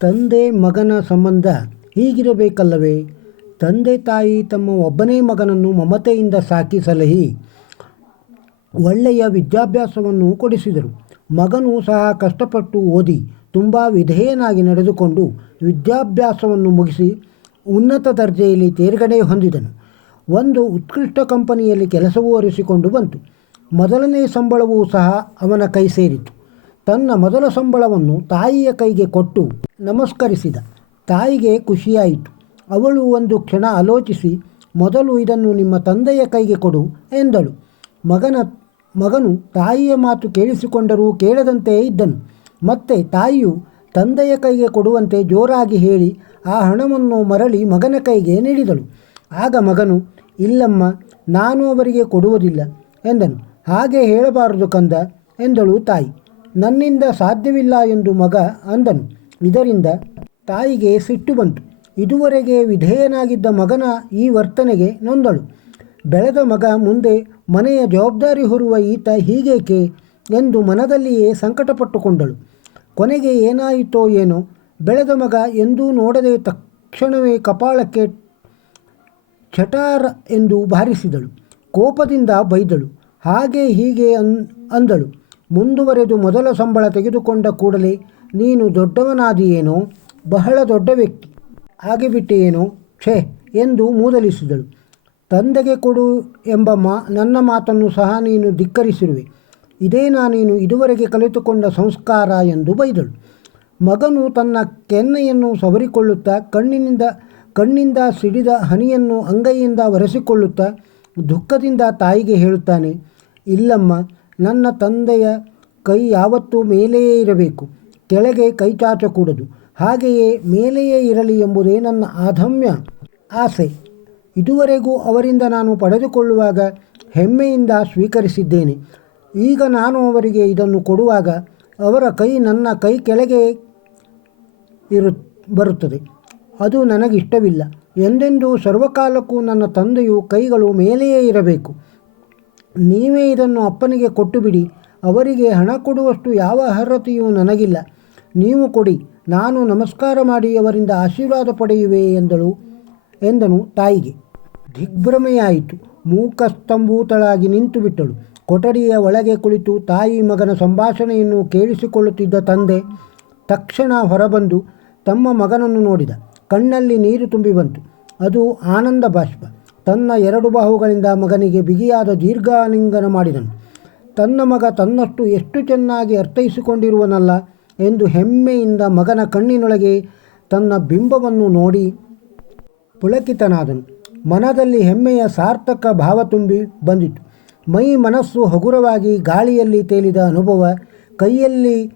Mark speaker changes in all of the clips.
Speaker 1: ತಂದೆ ಮಗನ ಸಂಬಂಧ ಹೀಗಿರಬೇಕಲ್ಲವೇ? ತಂದೆ ತಾಯಿ ತಮ್ಮ ಒಬ್ಬನೇ ಮಗನನ್ನು ಮಮತೆಯಿಂದ ಸಾಕಿ ಸಲಹಿ, ಒಳ್ಳೆಯ ವಿದ್ಯಾಭ್ಯಾಸವನ್ನು ಕೊಡಿಸಿದರು. ಮಗನು ಸಹ ಕಷ್ಟಪಟ್ಟು ಓದಿ ತುಂಬ ವಿಧೇಯನಾಗಿ ನಡೆದುಕೊಂಡು ವಿದ್ಯಾಭ್ಯಾಸವನ್ನು ಮುಗಿಸಿ ಉನ್ನತ ದರ್ಜೆಯಲ್ಲಿ ತೇರ್ಗಡೆ ಹೊಂದಿದನು. ಒಂದು ಉತ್ಕೃಷ್ಟ ಕಂಪನಿಯಲ್ಲಿ ಕೆಲಸವೂ ಅರಿಸಿಕೊಂಡು ಬಂತು. ಮೊದಲನೇ ಸಂಬಳವೂ ಸಹ ಅವನ ಕೈ ಸೇರಿತು ತನ್ನ ಮೊದಲ ಸಂಬಳವನ್ನು ತಾಯಿಯ ಕೈಗೆ ಕೊಟ್ಟು ನಮಸ್ಕರಿಸಿದ. ತಾಯಿಗೆ ಖುಷಿಯಾಯಿತು. ಅವಳು ಒಂದು ಕ್ಷಣ ಆಲೋಚಿಸಿ, ಮೊದಲು ಇದನ್ನು ನಿಮ್ಮ ತಂದೆಯ ಕೈಗೆ ಕೊಡು ಎಂದಳು. ಮಗನ, ಮಗನು ತಾಯಿಯ ಮಾತು ಕೇಳಿಸಿಕೊಂಡರೂ ಕೇಳದಂತೆಯೇ ಇದ್ದನು. ಮತ್ತೆ ತಾಯಿಯು, ತಂದೆಯ ಕೈಗೆ ಕೊಡುವಂತೆ ಜೋರಾಗಿ ಹೇಳಿ, ಆ ಹಣವನ್ನು ಮರಳಿ ಮಗನ ಕೈಗೆ ನೀಡಿದಳು. ಆಗ ಮಗನು, ಇಲ್ಲಮ್ಮ, ನಾನು ಅವರಿಗೆ ಕೊಡುವುದಿಲ್ಲ ಎಂದನು. ಹಾಗೆ ಹೇಳಬಾರದು ಕಂದ ಎಂದಳು ತಾಯಿ. ನನ್ನಿಂದ ಸಾಧ್ಯವಿಲ್ಲ ಎಂದು ಮಗ ಅಂದನು. ಇದರಿಂದ ತಾಯಿಗೆ ಸಿಟ್ಟು ಬಂತು. ಇದುವರೆಗೆ ವಿಧೇಯನಾಗಿದ್ದ ಮಗನ ಈ ವರ್ತನೆಗೆ ನೊಂದಳು. ಬೆಳೆದ ಮಗ ಮುಂದೆ ಮನೆಯ ಜವಾಬ್ದಾರಿ ಹೊರುವ ಈತ ಹೀಗೇಕೆ ಎಂದು ಮನದಲ್ಲಿಯೇ ಸಂಕಟಪಟ್ಟುಕೊಂಡಳು. ಕೊನೆಗೆ ಏನಾಯಿತೋ ಏನೋ, ಬೆಳೆದ ಮಗ ಎಂದೂ ನೋಡದೆ ತಕ್ಷಣವೇ ಕಪಾಳಕ್ಕೆ ಚಟಾರ ಎಂದು ಬಾರಿಸಿದಳು ಕೋಪದಿಂದ ಬೈದಳು. ಹಾಗೆ ಹೀಗೆ ಅನ್, ಅಂದಳು. ಮುಂದುವರೆದು ಮೊದಲ ಸಂಬಳ ತೆಗೆದುಕೊಂಡ ಕೂಡಲೇ ನೀನು ದೊಡ್ಡವನಾದಿಯೇನೋ, ಬಹಳ ದೊಡ್ಡ ವ್ಯಕ್ತಿ. ಆಗಿಬಿಟ್ಟೆಯೇನೋ, ಛೇ ಎಂದು ಮೂದಲಿಸಿದಳು. ತಂದೆಗೆ ಕೊಡು ಎಂಬ ಮಾ, ನನ್ನ ಮಾತನ್ನು ಸಹ ನೀನು ಧಿಕ್ಕರಿಸಿರುವೆ. ಇದೇ ನೀನು ಇದುವರೆಗೆ ಕಲಿತುಕೊಂಡ ಸಂಸ್ಕಾರ ಎಂದು ಬೈದಳು. ಮಗನು ತನ್ನ ಕೆನ್ನೆಯನ್ನು ಸವರಿಕೊಳ್ಳುತ್ತಾ, ಕಣ್ಣಿನಿಂದ, ಕಣ್ಣಿಂದ ಸಿಡಿದ ಹನಿಯನ್ನು ಅಂಗೈಯಿಂದ ಒರೆಸಿಕೊಳ್ಳುತ್ತಾ, ದುಃಖದಿಂದ ತಾಯಿಗೆ ಹೇಳುತ್ತಾನೆ, ಇಲ್ಲಮ್ಮ, ನನ್ನ ತಂದೆಯ ಕೈ ಯಾವತ್ತೂ ಮೇಲೆಯೇ ಇರಬೇಕು. ಕೆಳಗೆ ಕೈಚಾಚಕೂಡದು ಹಾಗೆಯೇ ಮೇಲೆಯೇ ಇರಲಿ ಎಂಬುದೇ ನನ್ನ ಆಧಮ್ಯ, ಆಸೆ. ಇದುವರೆಗೂ ಅವರಿಂದ ನಾನು ಪಡೆದುಕೊಳ್ಳುವಾಗ ಹೆಮ್ಮೆಯಿಂದ ಸ್ವೀಕರಿಸಿದ್ದೇನೆ. ಈಗ ನಾನು ಅವರಿಗೆ ಇದನ್ನು ಕೊಡುವಾಗ ಅವರ ಕೈ ನನ್ನ ಕೈ ಕೆಳಗೆ ಇರು, ಬರುತ್ತದೆ. ಅದು ನನಗಿಷ್ಟವಿಲ್ಲ. ಎಂದೆಂದೂ ಸರ್ವಕಾಲಕ್ಕೂ ನನ್ನ ತಂದೆಯು ಕೈಗಳು ಮೇಲೆಯೇ ಇರಬೇಕು. ನೀವೇ ಇದನ್ನು ಅಪ್ಪನಿಗೆ ಕೊಟ್ಟುಬಿಡಿ. ಅವರಿಗೆ ಹಣ ಕೊಡುವಷ್ಟು ಯಾವ ಅರ್ಹತೆಯೂ ನನಗಿಲ್ಲ. ನೀವು ಕೊಡಿ, ನಾನು ನಮಸ್ಕಾರ ಮಾಡಿ ಅವರಿಂದ ಆಶೀರ್ವಾದ ಪಡೆಯುವೆ ಎಂದಳು, ಎಂದನು ತಾಯಿಗೆ. ದಿಗ್ಭ್ರಮೆಯಾಯಿತು. ಮೂಕಸ್ತಂಭೂತಳಾಗಿ ನಿಂತು ಬಿಟ್ಟಳು ಕೊಠಡಿಯ ಒಳಗೆ ಕುಳಿತು ತಾಯಿ ಮಗನ ಸಂಭಾಷಣೆಯನ್ನು ಕೇಳಿಸಿಕೊಳ್ಳುತ್ತಿದ್ದ ತಂದೆ ತಕ್ಷಣ ಹೊರಬಂದು ತಮ್ಮ ಮಗನನ್ನು ನೋಡಿದ. ಕಣ್ಣಲ್ಲಿ ನೀರು ತುಂಬಿ ಬಂತು. ಅದು ಆನಂದ ಬಾಷ್ಪ. ತನ್ನ ಎರಡು ಬಾಹುಗಳಿಂದ ಮಗನಿಗೆ ಬಿಗಿಯಾದ ದೀರ್ಘಾಲಿಂಗನ ಮಾಡಿದನು. ತನ್ನ ಮಗ ತನ್ನಷ್ಟು ಎಷ್ಟು ಚೆನ್ನಾಗಿ ಅರ್ಥೈಸಿಕೊಂಡಿರುವನಲ್ಲ ಎಂದು ಹೆಮ್ಮೆಯಿಂದ ಮಗನ ಕಣ್ಣಿನೊಳಗೆ ತನ್ನ ಬಿಂಬವನ್ನು ನೋಡಿ ಪುಳಕಿತನಾದನು. ಮನದಲ್ಲಿ ಹೆಮ್ಮೆಯ ಸಾರ್ಥಕ ಭಾವ ತುಂಬಿ ಬಂದಿತು. ಮೈ ಮನಸ್ಸು ಹಗುರವಾಗಿ ಗಾಳಿಯಲ್ಲಿ ತೇಲಿದ ಅನುಭವ, ಕೈಯಲ್ಲಿ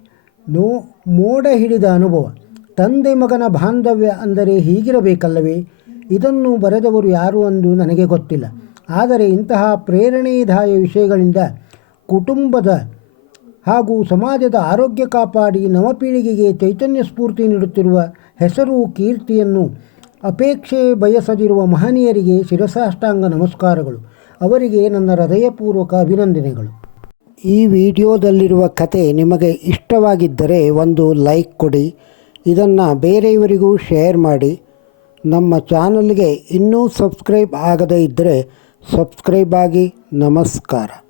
Speaker 1: ನೋ, ಮೋಡ ಹಿಡಿದ ಅನುಭವ. ತಂದೆ ಮಗನ ಬಾಂಧವ್ಯ ಅಂದರೆ ಹೀಗಿರಬೇಕಲ್ಲವೇ? ಇದನ್ನು ಬರೆದವರು ಯಾರು ಎಂದು ನನಗೆ ಗೊತ್ತಿಲ್ಲ. ಆದರೆ ಇಂತಹ ಪ್ರೇರಣೆದಾಯ ವಿಷಯಗಳಿಂದ ಕುಟುಂಬದ ಹಾಗೂ ಸಮಾಜದ ಆರೋಗ್ಯ ಕಾಪಾಡಿ ನವಪೀಳಿಗೆಗೆ ಚೈತನ್ಯ ಸ್ಫೂರ್ತಿ ನೀಡುತ್ತಿರುವ ಹೆಸರು ಕೀರ್ತಿಯನ್ನು ಅಪೇಕ್ಷೆ ಬಯಸದಿರುವ ಮಹನೀಯರಿಗೆ ಶಿರಸಾಷ್ಟಾಂಗ ನಮಸ್ಕಾರಗಳು. ಅವರಿಗೆ ನನ್ನ ಹೃದಯಪೂರ್ವಕ ಅಭಿನಂದನೆಗಳು. ಈ ವಿಡಿಯೋದಲ್ಲಿರುವ ಕತೆ ನಿಮಗೆ ಇಷ್ಟವಾಗಿದ್ದರೆ ಒಂದು ಲೈಕ್ ಕೊಡಿ. ಇದನ್ನು ಬೇರೆಯವರಿಗೂ ಶೇರ್ ಮಾಡಿ. ನಮ್ಮ ಚಾನಲ್ಗೆ ಇನ್ನೂ ಸಬ್ಸ್ಕ್ರೈಬ್ ಆಗದೇ ಇದ್ದರೆ ಸಬ್ಸ್ಕ್ರೈಬ್ ಆಗಿ ನಮಸ್ಕಾರ.